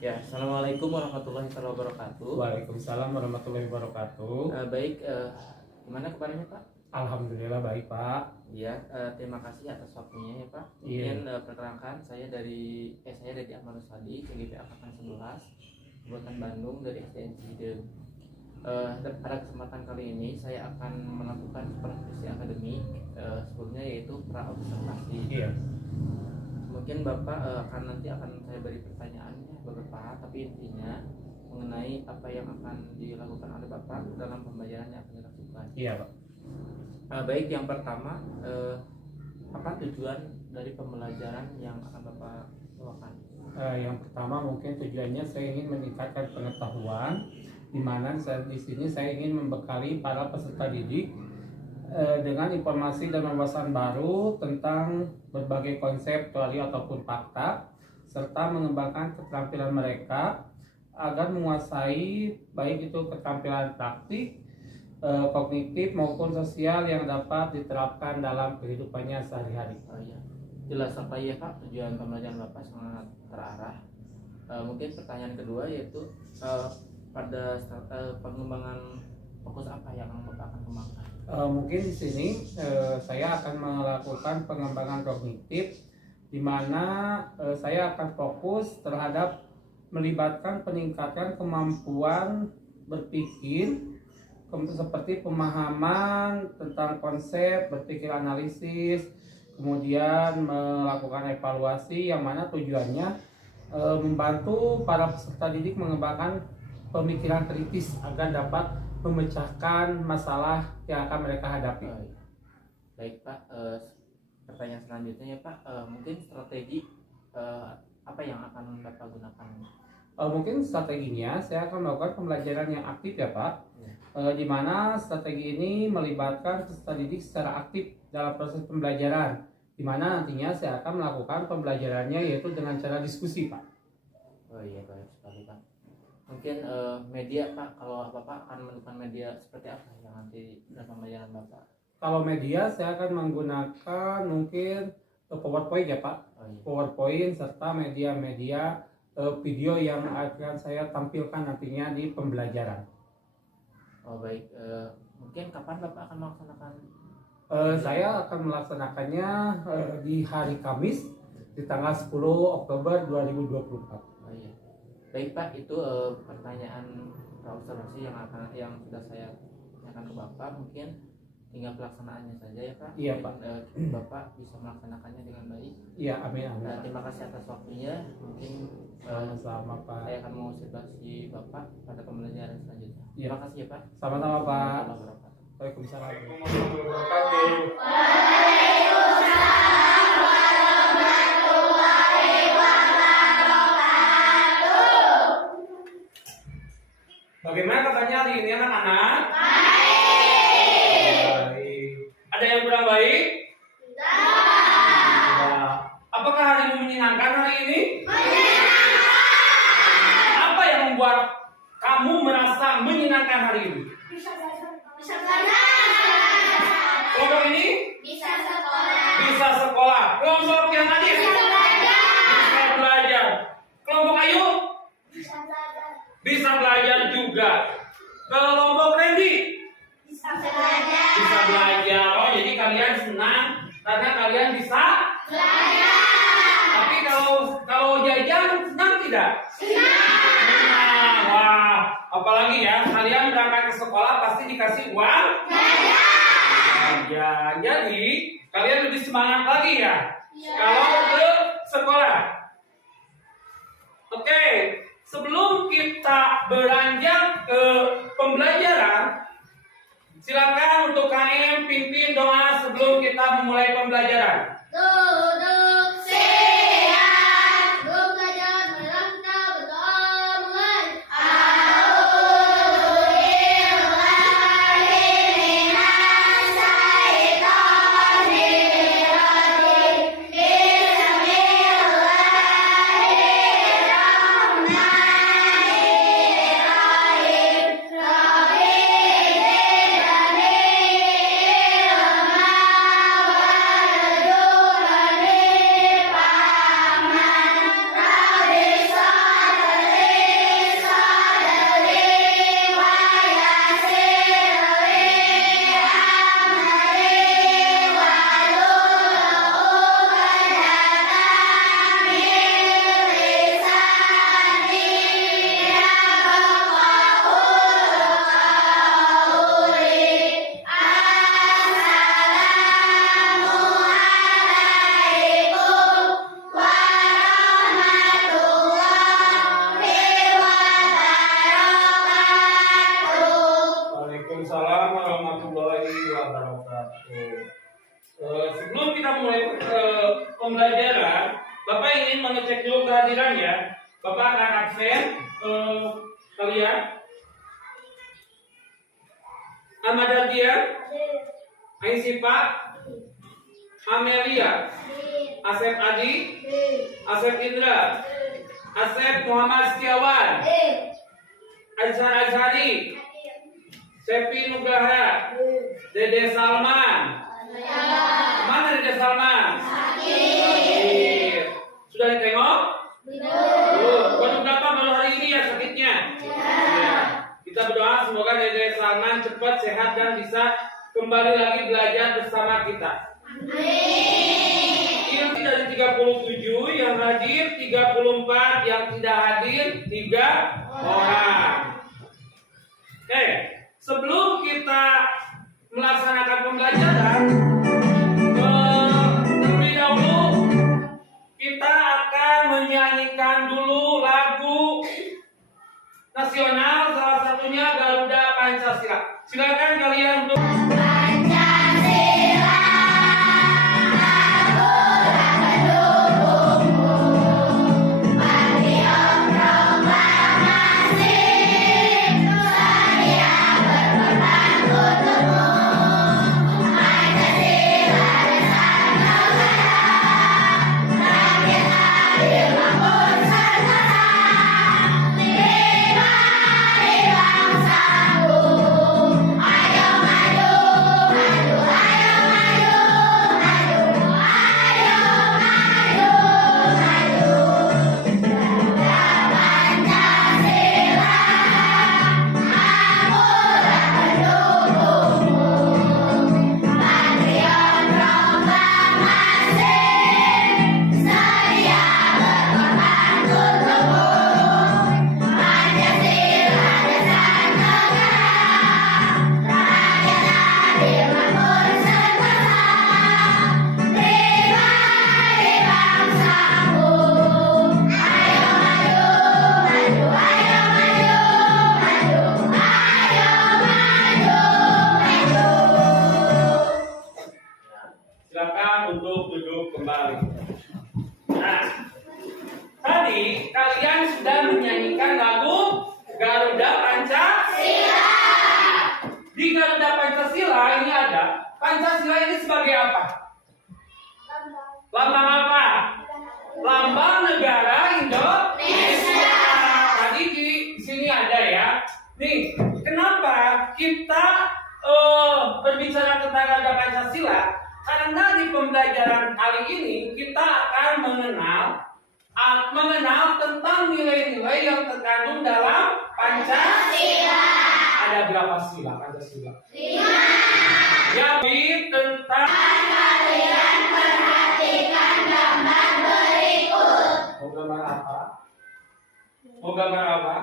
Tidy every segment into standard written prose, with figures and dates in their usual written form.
Ya, assalamualaikum warahmatullahi wabarakatuh. Waalaikumsalam warahmatullahi wabarakatuh. Baik, gimana kabarnya Pak? Alhamdulillah baik Pak. Ya, terima kasih atas waktunya ya Pak. Iya. Mungkin perkenalkan saya dari Ahmad Rusadi, CGP Angkatan 11, Kabupaten Bandung dari SDN Cihideung. Pada kesempatan kali ini saya akan melakukan supervisi akademik sebelumnya yaitu pra observasi. Iya. Mungkin Bapak nanti akan saya beri pertanyaannya beberapa, tapi intinya mengenai apa yang akan dilakukan oleh Bapak dalam pembelajaran yang akan dilakukan. Iya Pak. Baik, yang pertama, apa tujuan dari pembelajaran yang akan Bapak lakukan? Yang pertama mungkin tujuannya saya ingin meningkatkan pengetahuan, di mana di sini saya ingin membekali para peserta didik dengan informasi dan wawasan baru tentang berbagai konsep, teori ataupun fakta, serta mengembangkan keterampilan mereka agar menguasai baik itu keterampilan praktik, kognitif maupun sosial yang dapat diterapkan dalam kehidupannya sehari-hari. Oh iya, jelas apa ya Pak, tujuan pembelajaran Bapak sangat terarah. Mungkin pertanyaan kedua yaitu pada pengembangan fokus apa yang Bapak akan kembangkan? Mungkin di sini saya akan melakukan pengembangan kognitif, di mana saya akan fokus terhadap melibatkan peningkatan kemampuan berpikir, seperti pemahaman tentang konsep, berpikir analisis, kemudian melakukan evaluasi, yang mana tujuannya membantu para peserta didik mengembangkan pemikiran kritis agar dapat memecahkan masalah yang akan mereka hadapi. Baik Pak, pertanyaan selanjutnya ya Pak, mungkin strategi apa yang akan Bapak gunakan? Mungkin strateginya saya akan melakukan pembelajaran yang aktif ya Pak, di mana strategi ini melibatkan peserta didik secara aktif dalam proses pembelajaran, di mana nantinya saya akan melakukan pembelajarannya yaitu dengan cara diskusi Pak. Oh iya, baik sekali Pak. Mungkin media Pak, kalau Bapak akan menggunakan media seperti apa yang nanti dalam pembelajaran Bapak? Kalau media saya akan menggunakan mungkin PowerPoint ya Pak. Oh iya. PowerPoint serta media-media video yang akan saya tampilkan nantinya di pembelajaran. Oh baik, mungkin kapan Bapak akan melaksanakan? Saya akan melaksanakannya di hari Kamis di tanggal 10 Oktober 2024. Oh iya. Baik Pak, itu pertanyaan observasi yang sudah saya tanyakan ke Bapak. Mungkin tinggal pelaksanaannya saja ya Pak. Iya Pak. Bapak bisa melaksanakannya dengan baik. Iya, amin amin. Terima kasih atas waktunya. Mungkin sama-sama Pak. saya akan mengobservasi Bapak pada pembelajaran selanjutnya. Iya. Terima kasih ya Pak. Sama-sama Pak. Waalaikumsalam. Bagaimana kabarnya hari ini anak-anak? Baik. Ada yang kurang baik? Tidak. Apakah harimu menyenangkan hari ini? Apa yang membuat kamu merasa menyenangkan hari ini? Bisa belajar. Kelompok ini? Bisa sekolah. Bisa sekolah. Kelompok yang tadi? Bisa belajar. Bisa belajar. Kelompok Ayu? Bisa belajar. Bisa belajar juga. Kelompok Randy? Bisa belajar. Bisa belajar. Oh, jadi kalian senang karena kalian bisa Belajar. tapi kalau jajan senang tidak? Senang. Wah, apalagi ya, kalian berangkat ke sekolah pasti dikasih uang ya, jadi kalian lebih semangat lagi ya kalau ke sekolah. Oke, sebelum kita beranjak ke pembelajaran, silakan untuk KM pimpin doa sebelum kita memulai pembelajaran. Duduk siap. Belum belajar melangkah berdoa mulai. Bismillahirrahmanirrahim. Waalaikumsalam warahmatullahi wabarakatuh. Sebelum kita mulai pembelajaran, Bapak ingin mengecek dulu kehadirannya. Bapak akan absen kalian. Ahmad Ardian, Ainsipa, Amelia, Asep Adi, Asep Indra, Asep Muhammad Setiawan, Azhar Azhari, Sepi Nugraha, Dede Salman. Mana Dede Salman? Sakit. Sudah ditengok? Baru berapa baru hari ini ya sakitnya? Ya. Kita berdoa semoga Dede Salman cepat sehat dan bisa kembali lagi belajar bersama kita. Yang dari 37 yang hadir 34, yang tidak hadir 3 orang. Oke, sebelum kita melaksanakan pembelajaran, terlebih dahulu kita akan menyanyikan dulu lagu nasional, salah satunya Garuda Pancasila. Silakan kalian untuk Pancasila ini sebagai apa? Lambang apa? Lambang negara Indonesia. Tadi di sini ada ya. Nih, kenapa kita berbicara tentang Garuda Pancasila? Karena di pembelajaran kali ini kita akan mengenal tentang nilai-nilai yang terkandung dalam Pancasila. Ada berapa sila Pancasila? 5. Yang tentang kalian perhatikan gambar berikut. Mau gambar apa? Mau gambar apa?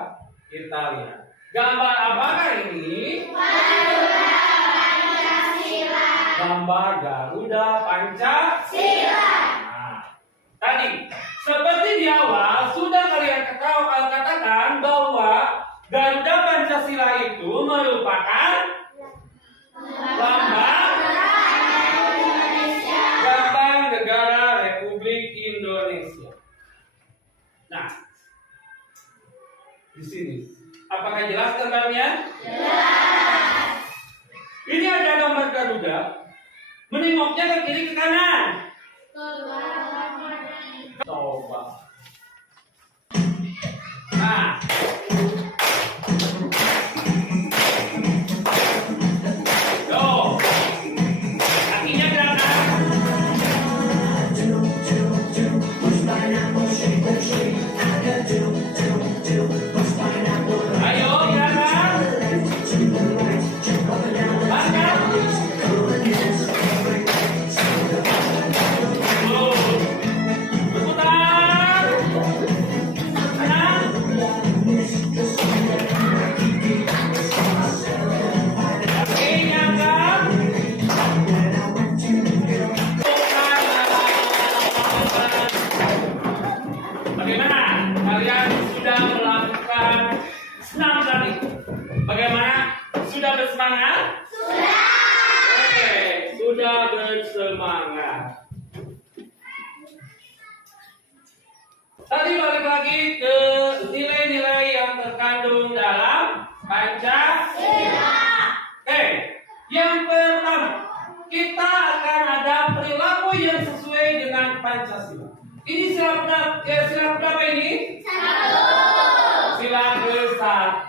Kita lihat. Gambar apakah ini? Garuda Pancasila. Gambar Garuda Pancasila. Nah, tadi seperti di awal sudah kalian katakan bahwa Garuda Pancasila itu merupakan lambang negara Republik Indonesia. Nah, di sini apakah jelas gambarnya? Jelas. Ini ada gambar Garuda, menengoknya ke kiri ke kanan. Coba. Nah. Berputar. Ya. Tadi balik lagi ke nilai-nilai yang terkandung dalam Pancasila. Oke, yang pertama kita akan ada perilaku yang sesuai dengan Pancasila. Ini sila berapa ini? Satu. Sila ke-1.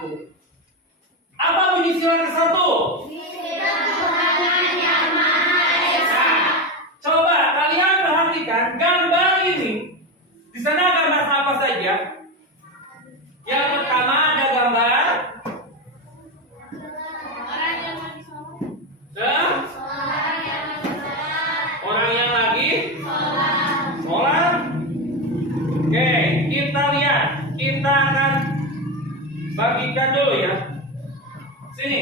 Apa bunyi sila ke-1? Tuhan yang Maha Esa. Coba kalian perhatikan gambar ini. Di sana gambar apa saja? Yang pertama ada gambar orang yang lagi sholat. Oke, kita lihat. Kita akan bagikan dulu ya. Sini,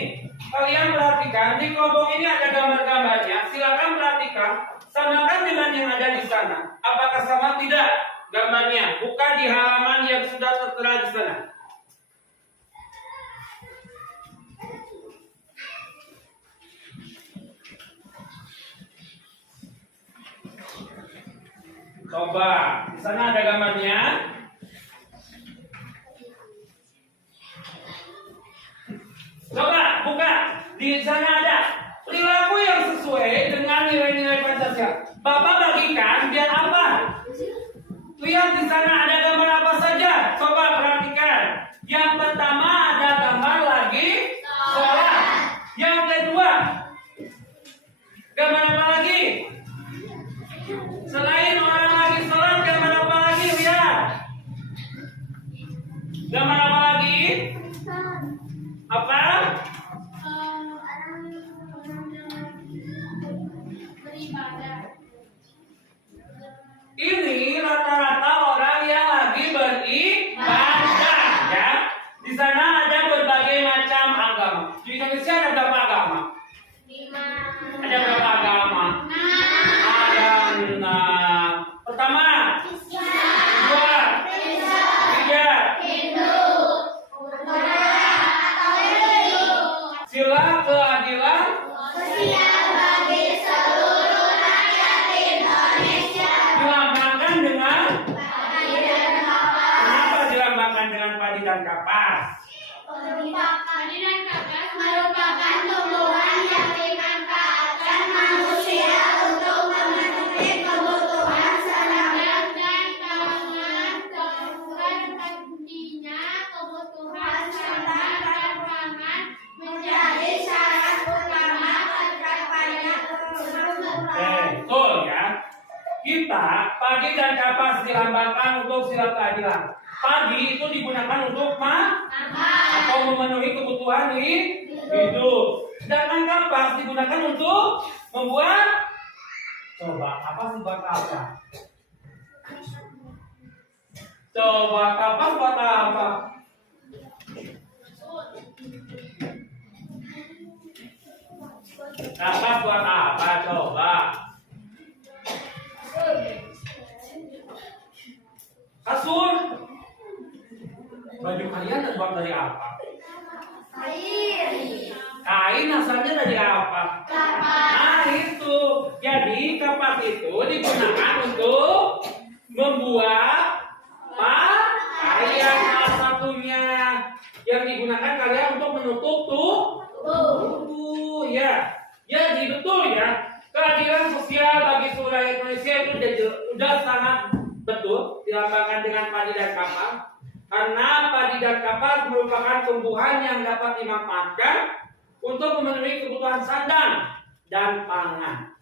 kalian perhatikan di kelompok ini ada gambar-gambarnya. Silakan perhatikan, samakan dengan yang ada di sana. Apakah sama tidak gambarnya? Buka di halaman yang sudah tertera di sana. Coba, di sana ada gambarnya. Coba buka, di sana ada perilaku yang sesuai dengan nilai-nilai Pancasila. Bapak bagikan biar apa? Lihat di sana ada gambar apa saja. Coba perhatikan. Yang pertama ada gambar lagi sholat. Yang kedua, gambar apa lagi? Selain orang lagi sholat, gambar apa lagi? Lihat. Gambar apa lagi? Apa? Ini rata-rata orang yang lagi beribadah, ya. Di sana ada berbagai macam agama. Di Indonesia ada berapa agama? 5. Ada berapa agama? Ada 6. Pertama, kedua, ketiga. Sila keadilan. Sosial bagi seluruh rakyat Indonesia. Dilambangkan dengan Padi dan kapas. kenapa dilambangkan dengan padi dan kapas? Padi dan kapas merupakan tumbuhan yang dimanfaatkan manusia untuk memenuhi kebutuhan sehari-hari dan pangan, terpentingnya kebutuhan sehari dan pangan menjadi syarat utama tercapainya kemakmuran. Betul ya. Kita padi dan kapas dilambangkan untuk sila keadilan. Padi itu digunakan untuk atau memenuhi kebutuhan hidup. Sedangkan kapas digunakan untuk membuat. Coba kapas buat apa? Coba kapas buat apa? Kapas buat apa? Coba. Kasur. Baju kalian terbuat dari apa? Kain asalnya dari apa? Nah itu. Jadi kapas itu digunakan untuk membuat pakaian salah satunya. Yang digunakan kalian untuk menutup tubuh ya. Jadi betul ya. Keadilan sosial bagi seluruh rakyat Indonesia itu sudah sangat betul dilambangkan dengan padi dan kapas. Karena padi dan kapas merupakan tumbuhan yang dapat dimanfaatkan untuk memenuhi kebutuhan sandang dan pangan.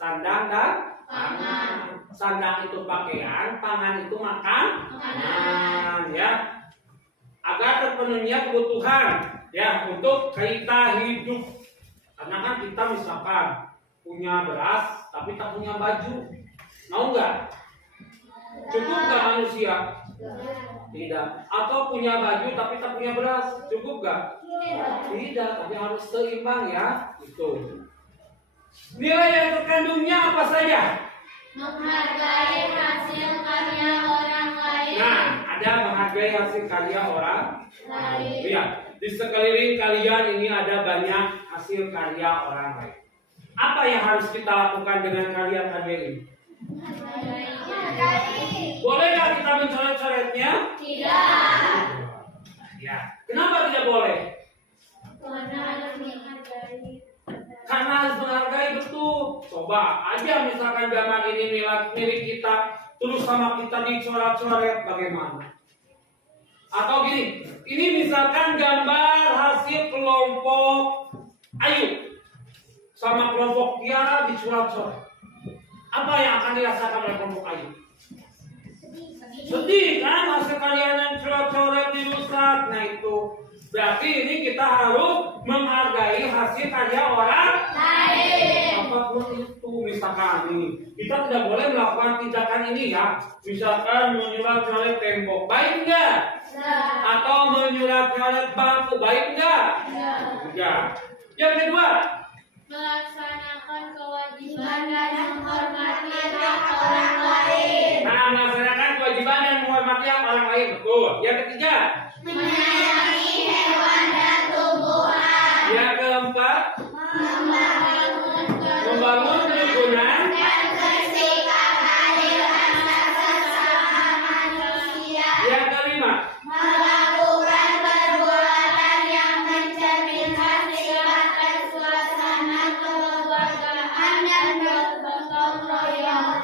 Sandang dan pangan. Sandang itu pakaian, pangan itu makanan, ya. Agar terpenuhinya kebutuhan, ya, untuk kita hidup. Karena kan kita misalkan punya beras tapi tak punya baju, mau nggak? Cukup nggak manusia? Tidak. Atau punya baju tapi tak punya beras, cukup nggak? Tidak. Tapi harus seimbang ya. Itu. Nilai yang terkandungnya apa saja? Menghargai hasil karya orang lain. Nah, ada menghargai hasil karya orang lain. Lihat, di sekeliling kalian ini ada banyak hasil karya orang lain. Apa yang harus kita lakukan dengan karya-karya ini? Boleh nggak kita mencoret-coretnya? Tidak. Ya. Kenapa tidak boleh? Karena harus menghargai, betul. Coba aja misalkan gambar ini milik kita, terus sama kita dicoret-coret, bagaimana? Atau gini, ini misalkan gambar hasil kelompok Ayu sama kelompok Tiara dicoret-coret. Apa yang akan dirasakan oleh kelompok Ayu? Sedih kan, hasil kalian yang coret-coret dirusak. Nah itu berarti ini kita harus menghargai hasil karya orang lain. Apapun itu, misalkan nih, kita tidak boleh melakukan tindakan ini ya. Misalkan menyurat-coret tembok, baik enggak? Atau menyurat-coret bangku, baik enggak? Enggak. Yang kedua, Melaksanakan kewajiban dan menghormati hak orang lain. nah, melaksanakan kewajiban dan menghormati hak orang lain, betul. Yang ketiga, Menyayangi hewan dan tumbuhan. yang keempat, membangun kerukunan. Dan bersikap adil antar sesama manusia. Yang kelima, Melakukan perbuatan yang mencerminkan sifat dan suasana kekeluargaan dan bergotong royong.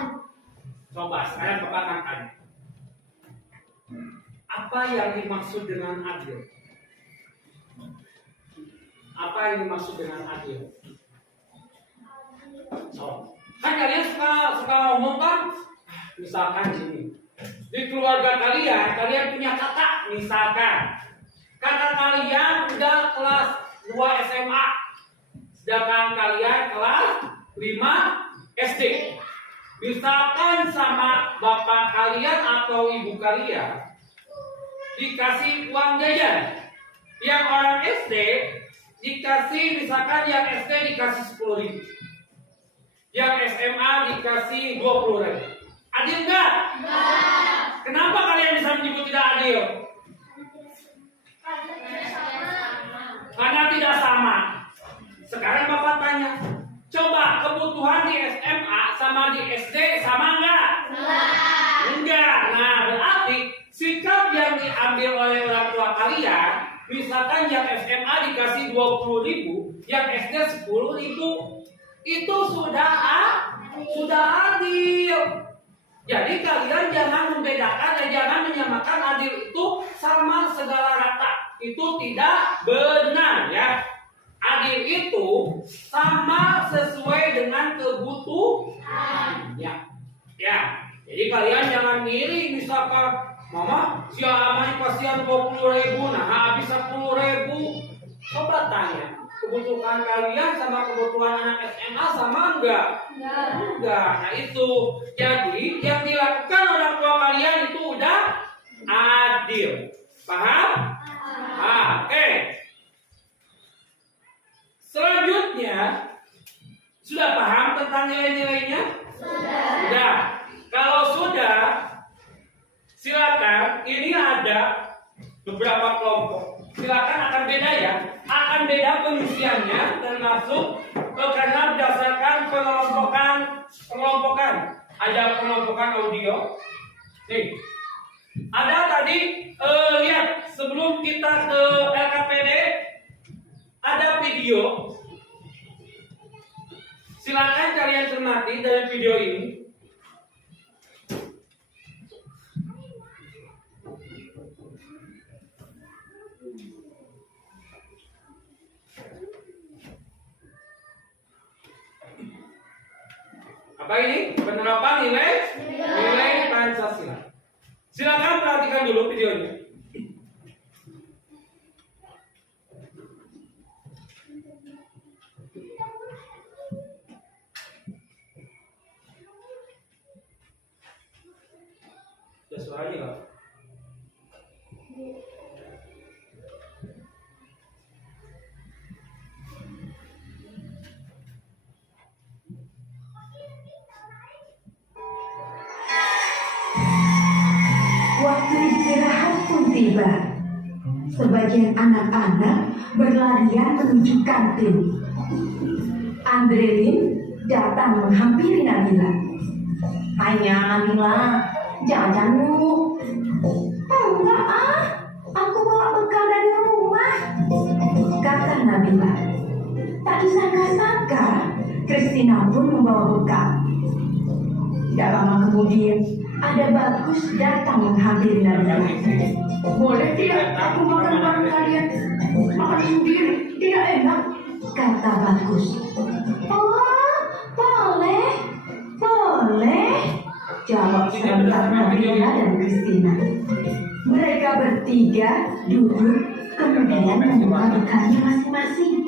coba sekarang Bapak tanya. Apa yang dimaksud dengan adil? Apa yang dimaksud dengan adil? Oh, kan kalian suka ngomong kan? Misalkan gini, di keluarga kalian punya kakak, misalkan kakak kalian udah kelas 2 SMA, sedangkan kalian kelas 5 SD. Misalkan sama bapak kalian atau ibu kalian dikasih uang jajan, yang orang SD dikasih, misalkan yang SD dikasih 10.000, yang SMA dikasih 20.000. Adil nggak? Kenapa kalian bisa menyebut tidak adil? Karena tidak sama. Sekarang Bapak tanya, coba kebutuhan di SMA sama di SD sama nggak? Enggak. Nah, berarti sikap yang diambil oleh orang tua kalian, misalkan yang SMA dikasih 20.000, yang SD 10.000, itu sudah adil. Jadi kalian jangan membedakan dan jangan menyamakan adil itu sama segala rata. Itu tidak benar ya. Adil itu sama sesuai dengan kebutuhan. Ya. Jadi kalian jangan ngiri, misalkan mama si Amai kasihan 20.000, nah habis 10.000. Coba tanya, kebutuhan kalian sama kebutuhan anak SMA sama enggak? Enggak. Nah itu, jadi yang dilakukan orang tua kalian itu udah adil. Paham? Oke. Selanjutnya, sudah paham tentang nilai-nilainya? Sudah. Kalau sudah, silakan. Ini ada beberapa kelompok. Silakan, akan beda ya. Akan beda pengisiannya, termasuk karena berdasarkan pengelompokan. Ada pengelompokan audio. Nih, ada tadi lihat sebelum kita ke LKPD ada video. Silakan kalian cermati dari video ini. Apa ini? Penerapan nilai Pancasila. Silakan perhatikan dulu videonya. Ada suaranya nggak? Waktu istirahat pun tiba. Sebagian anak-anak berlarian menuju kantin. Andrelin datang menghampiri Nabila. Ayah Nabila, jajan lu. Enggak ah, aku bawa bekal dari rumah, kata Nabila. Tak disangka-sangka, Christina pun membawa bekal. Tidak lama kemudian, ada Bagus datang menghampiri Nabila. Boleh tidak aku makan bareng kalian? Makan sendiri, tidak enak, kata Bagus. Oh, boleh, boleh, jawab serentak Nabila dan Christina. Mereka bertiga duduk, kemudian membawa bekalnya masing-masing.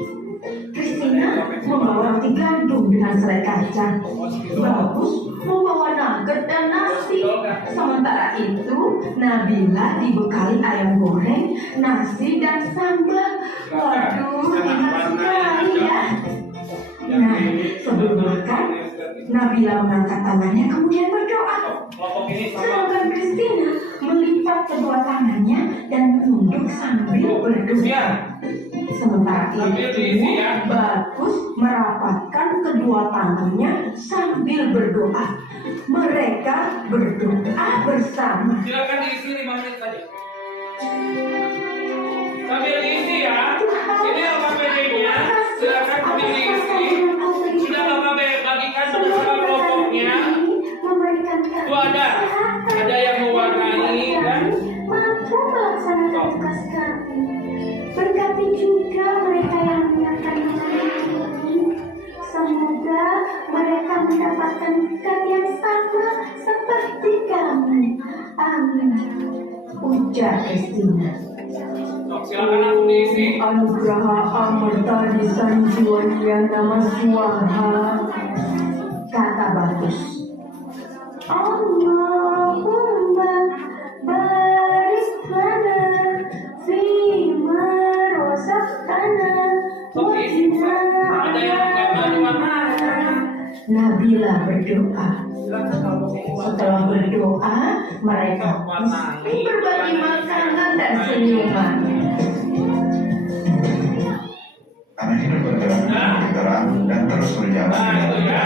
Christina membawa roti gandum dengan selai kacang. Bagus membawa nugget dan nasi. Sementara itu, Nabila dibekali ayam goreng, nasi dan sambal. Waduh, enak sekali ya. Nah, sebelum makan, Nabila mengangkat tangannya kemudian berdoa. Sedangkan Christina melipat kedua tangannya dan menunduk sambil berdoa. Sementara itu, Bagus merapatkan kedua tangannya sambil berdoa. Mereka berdoa bersama. Silakan diisi 5 menit tadi. Sambil diisi ya. Ini LKPD-nya. Silakan sambil diisi. Sudah Bapak bagikan bersama kelompoknya. Itu ada yang mewarnai kan? Mampu melaksanakan tugas kami. Berkati juga mereka yang mendengarkan ini. Semoga mereka mendapatkan berkat yang sama seperti kami. Amin, ujar Christina. Silakan langsung diisi. Anugraha amarta disanjuan nama swaha, kata Bagus. Allahumma barik lana fima razaqtana wa qina Nabila berdoa. Setelah berdoa, mereka mesti berbagi makanan dan senyuman. Karena hidup bergerak dan terus berjalan. Nah, itu ya.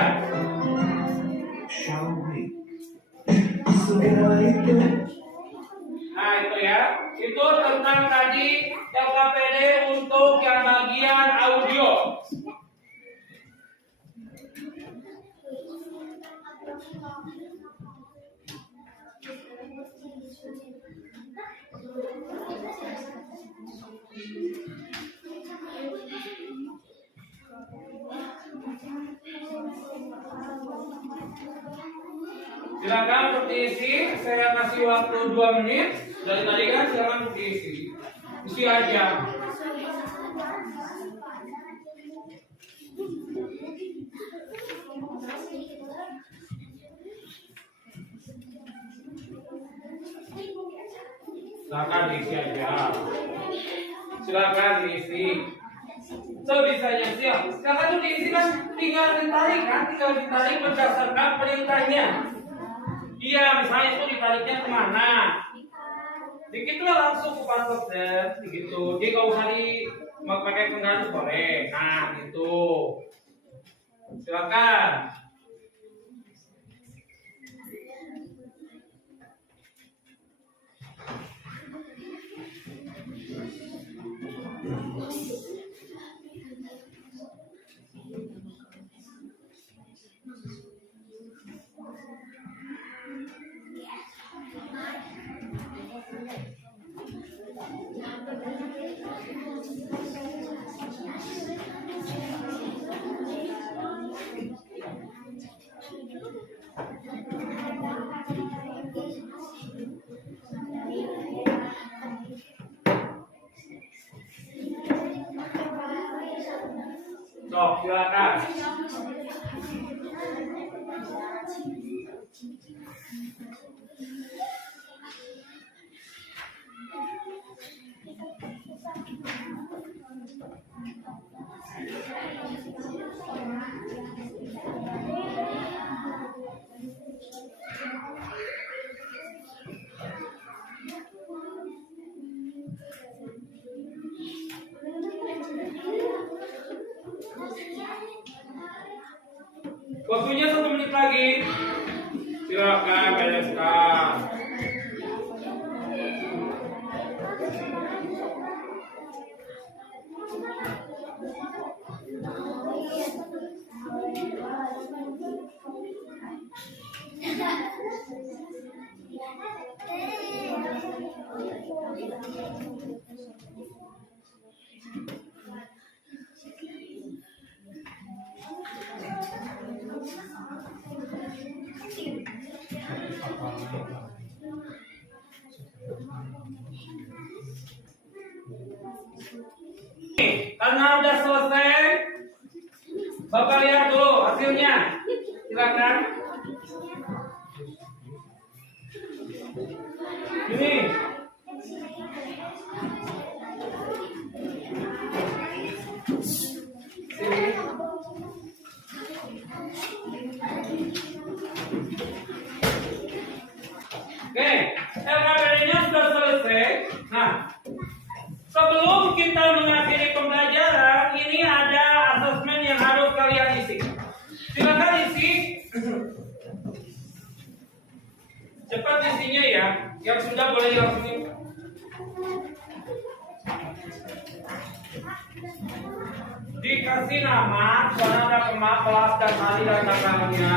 Shall we? Nah, itu ya. Itu tentang tadi LKPD untuk yang bagian audio. Silakan untuk diisi, saya kasih waktu 2 menit. Dari tadi kan silakan untuk diisi. Isi aja. Silakan diisi aja. Silakan diisi. Sebisanya siap. Silakan tuh diisi kan tinggal ditarik berdasarkan perintahnya. Iya, misalnya itu ditariknya kemana? Dikitlah langsung ke patok dan gitu. Jadi kalau usah pakai penggaris boleh. Nah, gitu. Silakan. Sok, silakan. Waktunya 1 menit lagi. Silakan bereskan. Karena udah selesai, Bapak lihat dulu hasilnya. Silakan. Ini. Oke, LKPD-nya sudah selesai. Nah, sebelum kita mengakhiri pembelajaran, ini ada asesmen yang harus kalian isi. Silakan isi. Cepat isinya ya. Yang sudah boleh langsung. Dikasih nama, ada kelas dan hari dan tanggalnya.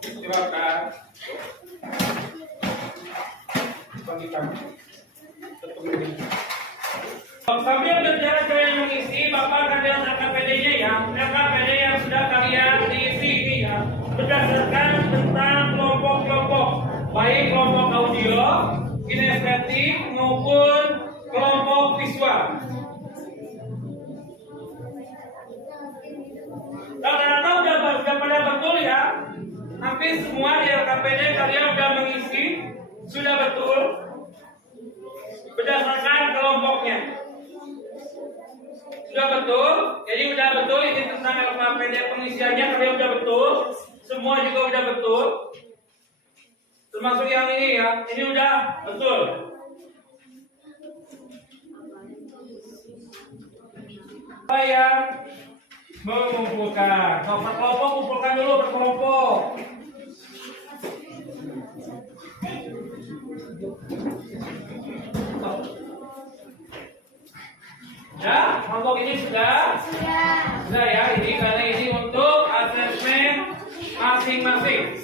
Silakan. Bagikan. Sambil berjalan kalian mengisi, Bapak akan lihat LKPD-nya ya. LKPD yang sudah kalian diisi ini ya. Berdasarkan tentang kelompok-kelompok, baik kelompok audio, kinestetik maupun kelompok visual. Rata-rata udah pada betul ya. Hampir semua di LKPD kalian sudah mengisi, sudah betul berdasarkan kelompoknya. Sudah betul, jadi sudah betul ini tentang LKPD pengisiannya kalian sudah betul, semua juga sudah betul. Termasuk yang ini ya, ini sudah betul. Apa yang mengumpulkan? Kalau per kelompok kumpulkan dulu per kelompok. Ya, kelompok ini sudah ya, ini karena ini untuk asesmen masing-masing.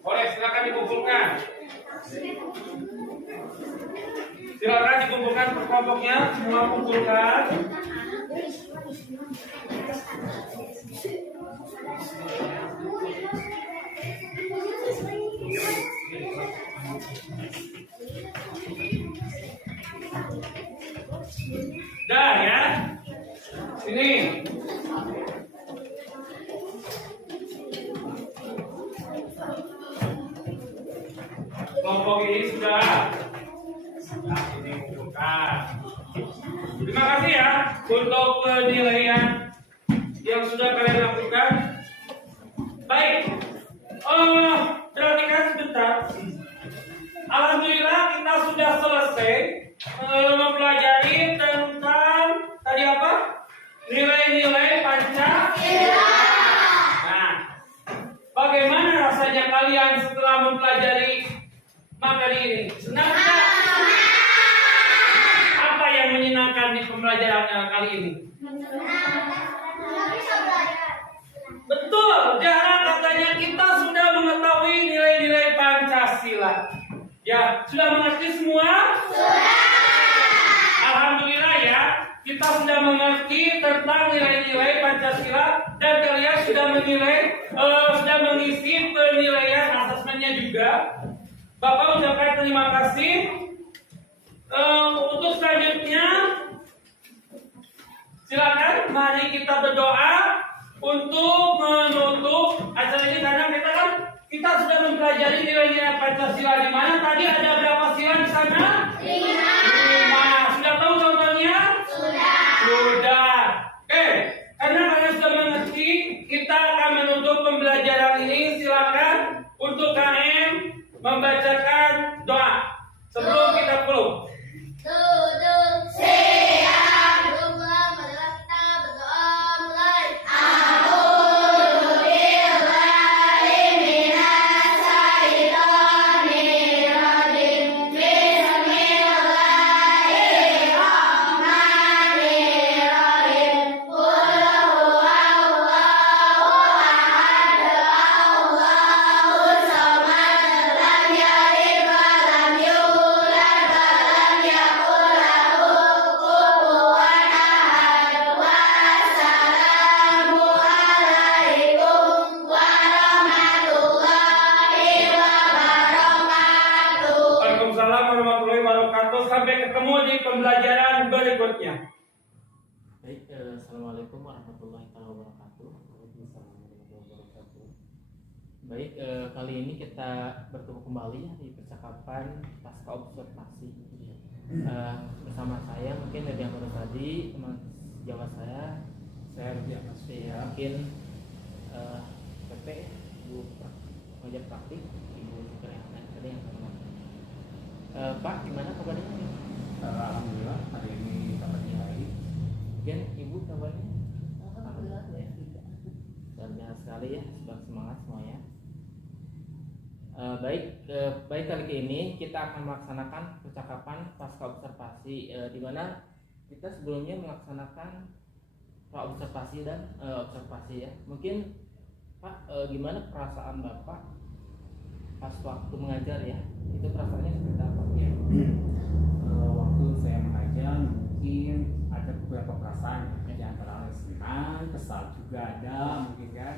Boleh silakan dikumpulkan. Silakan dikumpulkan per kelompoknya, semua kumpulkan. Dah ya. Sini. Kelompok ini sudah. Nah, ini kumpulkan. Terima kasih ya untuk penilaian yang sudah kalian lakukan. Baik. Perhatikan sebentar. Alhamdulillah kita sudah selesai mempelajari tentang tadi apa? Nilai-nilai Pancasila. Nah, bagaimana rasanya kalian setelah mempelajari materi ini? Senang tidak? Apa yang menyenangkan di pembelajaran kali ini? Betul, jangan katanya kita sudah mengetahui nilai-nilai Pancasila. Ya, sudah mengerti semua? Sudah. Alhamdulillah ya, kita sudah mengerti tentang nilai-nilai Pancasila dan kalian sudah sudah mengisi penilaian asesmennya juga. Bapak ucapkan terima kasih. Untuk selanjutnya, silakan mari kita berdoa untuk menutup acara ini karena kita sudah mempelajari nilai-nilai Pancasila di mana tadi ada berapa sila di sana? 5. Sudah tahu contohnya? Sudah. Oke, karena kalian sudah mengerti, kita akan menutup pembelajaran ini. Silakan untuk KM membacakan doa. wabarakatuh. Sampai ketemu di pembelajaran berikutnya. Baik, assalamualaikum warahmatullahi wabarakatuh. Baik, kali ini kita bertemu kembali ya di percakapan pasca observasi. Bersama saya mungkin dari Amar tadi teman Jawa saya mungkin PP Bu pengajar praktik Ibu Sukriyana tadi yang sama. Pak, gimana kabarnya? Alhamdulillah hari ini kabarnya baik. Dan Ibu kabarnya? Alhamdulillah baik. Luar biasa sekali ya, semangat semuanya. Baik kali ini kita akan melaksanakan percakapan pasca observasi, di mana kita sebelumnya melaksanakan observasi dan observasi ya. Mungkin Pak, gimana perasaan Bapak pas waktu mengajar ya? Itu perasaannya seperti apa? Ya. Waktu saya mengajar mungkin ada beberapa perasaan, di antara senang, kesal juga ada mungkin kan.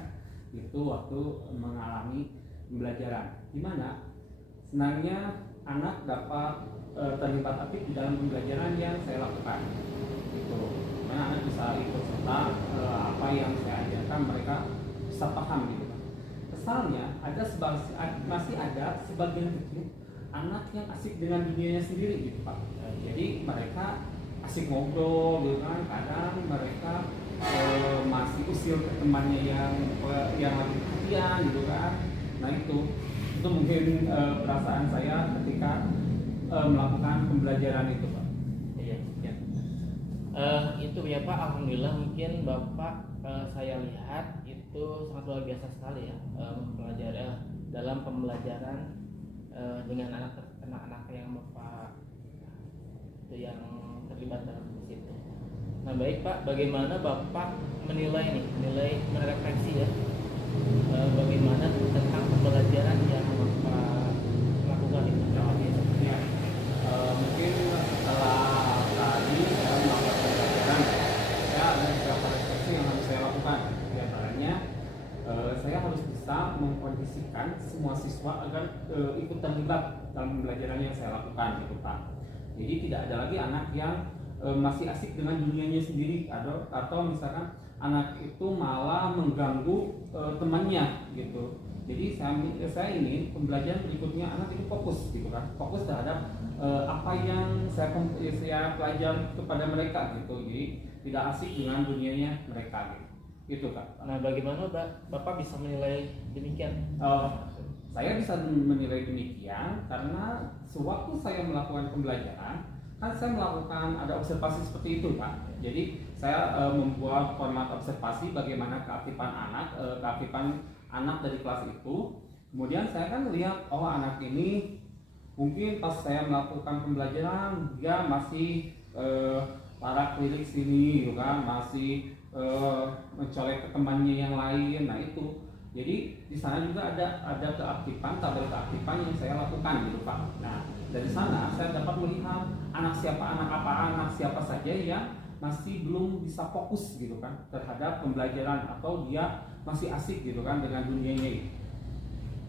Itu waktu mengalami pembelajaran, di mana senangnya anak dapat terlibat aktif di dalam pembelajaran yang saya lakukan. Itu, mana anak bisa ikut serta apa yang saya ajarkan, mereka bisa paham gitu kan. Kesalnya masih ada sebagian kecil anak yang asik dengan dunianya sendiri gitu Pak. Jadi mereka asik ngobrol gitu kan, kadang mereka masih usil ke temannya yang lagi perhatian gitu kan. Nah itu mungkin perasaan saya ketika melakukan pembelajaran itu Pak. Iya. Ya. Itu ya Pak, alhamdulillah mungkin Bapak saya lihat itu sangat luar biasa sekali ya dalam pembelajaran dengan anak-anak yang Bapak itu yang terlibat dalam situ. Nah baik Pak, bagaimana Bapak menilai merefleksi ya bagaimana tentang pembelajaran yang Bapak lakukan itu? Ya. Mungkin setelah tadi saya melakukan pembelajaran, ya ada beberapa refleksi yang harus saya lakukan. Di antaranya saya harus bisa mengkondisikan semua siswa agar ikut terlibat dalam pembelajaran yang saya lakukan gitu Pak. Jadi tidak ada lagi anak yang masih asik dengan dunianya sendiri atau misalkan anak itu malah mengganggu temannya gitu. Jadi saya ingin pembelajaran berikutnya anak itu fokus gitu kan, fokus terhadap apa yang saya pelajari kepada mereka gitu. Jadi tidak asik dengan dunianya mereka gitu Kak. Nah bagaimana Bapak bisa menilai demikian? Saya bisa menilai demikian karena sewaktu saya melakukan pembelajaran kan saya melakukan ada observasi seperti itu Pak. Jadi saya membuat format observasi bagaimana keaktifan anak dari kelas itu. Kemudian saya kan lihat anak ini mungkin pas saya melakukan pembelajaran dia masih parak lirik sini gitu kan, masih mencolek ke temannya yang lain. Nah itu jadi di sana juga ada tabel keaktifan yang saya lakukan gitu Pak. Nah dari sana saya dapat melihat anak siapa saja yang masih belum bisa fokus gitu kan terhadap pembelajaran atau dia masih asik gitu kan dengan dunianya itu.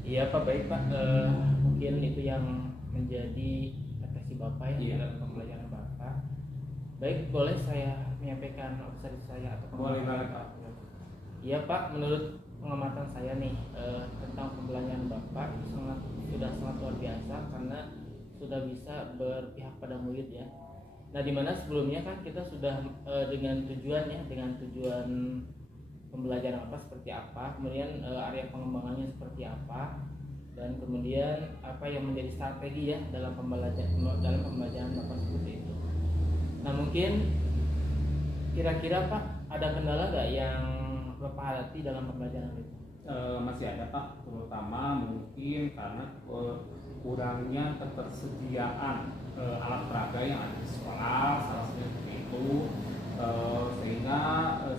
Iya Pak, baik Pak. Mungkin itu yang menjadi refleksi Bapak ya dalam pembelajaran Bapak. Baik, boleh saya menyampaikan observasi saya atau Boleh Pak. Iya Pak, menurut pengamatan saya nih tentang pembelajaran Bapak itu sudah sangat luar biasa karena sudah bisa berpihak pada murid ya. Nah dimana sebelumnya kan kita sudah dengan tujuan pembelajaran apa seperti apa, kemudian area pengembangannya seperti apa, dan kemudian apa yang menjadi strategi ya dalam pembelajaran Bapak seperti itu. Nah mungkin kira-kira Pak ada kendala nggak yang Bapak hadapi dalam pembelajaran itu? Masih ada Pak, terutama mungkin karena kurangnya ketersediaan alat peraga yang ada di sekolah, salah satunya seperti itu, sehingga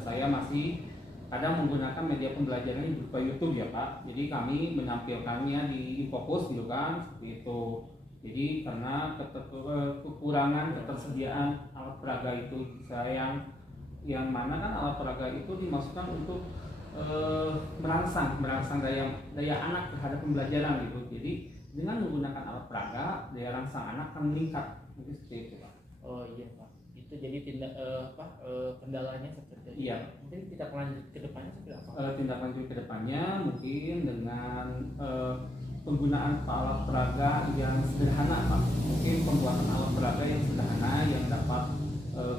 saya masih kadang menggunakan media pembelajaran yang berupa YouTube ya Pak. Jadi kami menampilkannya di Infocus gitu kan, seperti itu. Jadi karena kekurangan ketersediaan alat peraga itu yang mana kan alat peraga itu dimaksudkan untuk merangsang daya anak terhadap pembelajaran gitu. Jadi dengan menggunakan alat peraga daya rangsang anak akan meningkat Mungkin seperti itu Pak. Oh iya Pak, itu jadi kendalanya seperti itu. Iya. Mungkin tindak lanjut ke depannya seperti apa? Tindak lanjut ke depannya mungkin dengan penggunaan alat peraga yang sederhana Pak. Mungkin pembuatan alat peraga yang sederhana yang dapat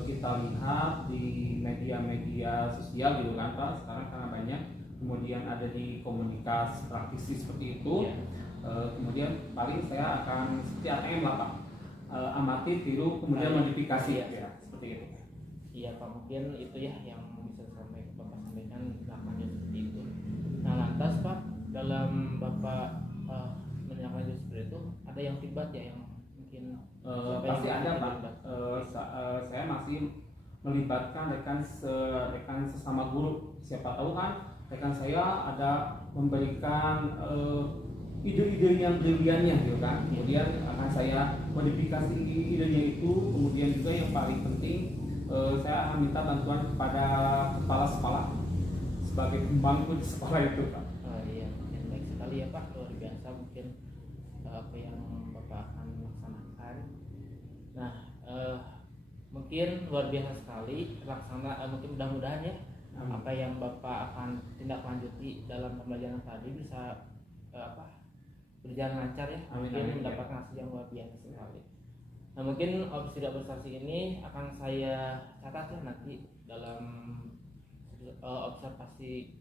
kita lihat di media-media sosial gitu kan Pak. Sekarang karena banyak, kemudian ada di komunitas praktisi seperti itu. Iya. Kemudian paling saya akan seperti ATM lah Pak. Amati, tiru, kemudian modifikasi ya, seperti itu. Iya Pak, mungkin itu ya yang bisa Bapak sampaikan tindakannya seperti itu. Nah lantas Pak, dalam Bapak menindaklanjuti seperti itu, ada yang tibat ya yang mungkin Pasti ada Pak. Saya masih melibatkan rekan sesama guru. Siapa tahu kan rekan saya ada memberikan ide-ide yang briliannya gitu kan. Kemudian akan saya modifikasi idenya itu. Kemudian juga yang paling penting saya akan minta bantuan kepada kepala sekolah sebagai pembangku di sekolah itu Pak. Oh iya, mungkin baik sekali ya Pak, luar biasa mungkin apa yang Bapak akan laksanakan. Nah mungkin luar biasa sekali terlaksana, mungkin mudah-mudahan ya apa yang Bapak akan tindak lanjuti dalam pembelajaran tadi bisa berjalan lancar ya. Amin, Mungkin amin, mendapatkan hasil yang luar biasa sekali. Nah mungkin opsi observasi ini akan saya catat ya nanti dalam observasi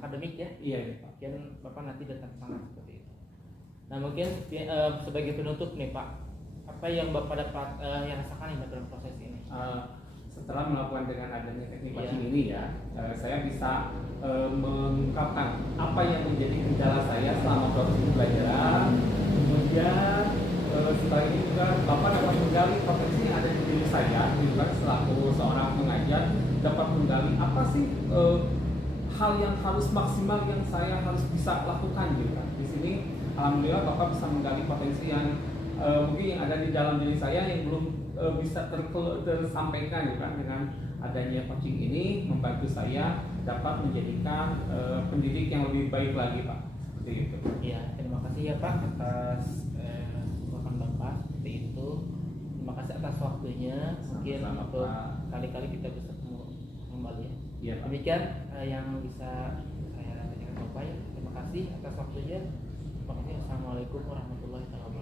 akademik ya. Iya Pak. Mungkin Bapak nanti datang sana seperti itu. Nah mungkin sebagai penutup nih Pak, apa yang Bapak dapat yang rasakan dalam proses ini? Setelah melakukan dengan adanya teknik coaching Iya. ini ya, saya bisa mengungkapkan apa yang menjadi kendala saya selama proses pembelajaran. Kemudian setelah ini juga Bapak dapat menggali potensi yang ada di diri saya, juga selaku seorang pengajar dapat menggali apa sih hal yang harus maksimal yang saya harus bisa lakukan juga. Di sini alhamdulillah Bapak bisa menggali potensi yang mungkin yang ada di dalam diri saya yang belum bisa tersampaikan juga. Dengan adanya coaching ini membantu saya dapat menjadikan pendidik yang lebih baik lagi Pak, seperti itu. Ya, terima kasih ya Pak atas ulasan Bapak seperti itu. Terima kasih atas waktunya. Mungkin Sama-sama, untuk Pak. kali-kali kita bisa ketemu kembali ya. Iya Pak. Demikian yang bisa saya tanyakan Bapak ya. Terima kasih atas waktunya. Terima kasih. Assalamualaikum warahmatullahi wabarakatuh.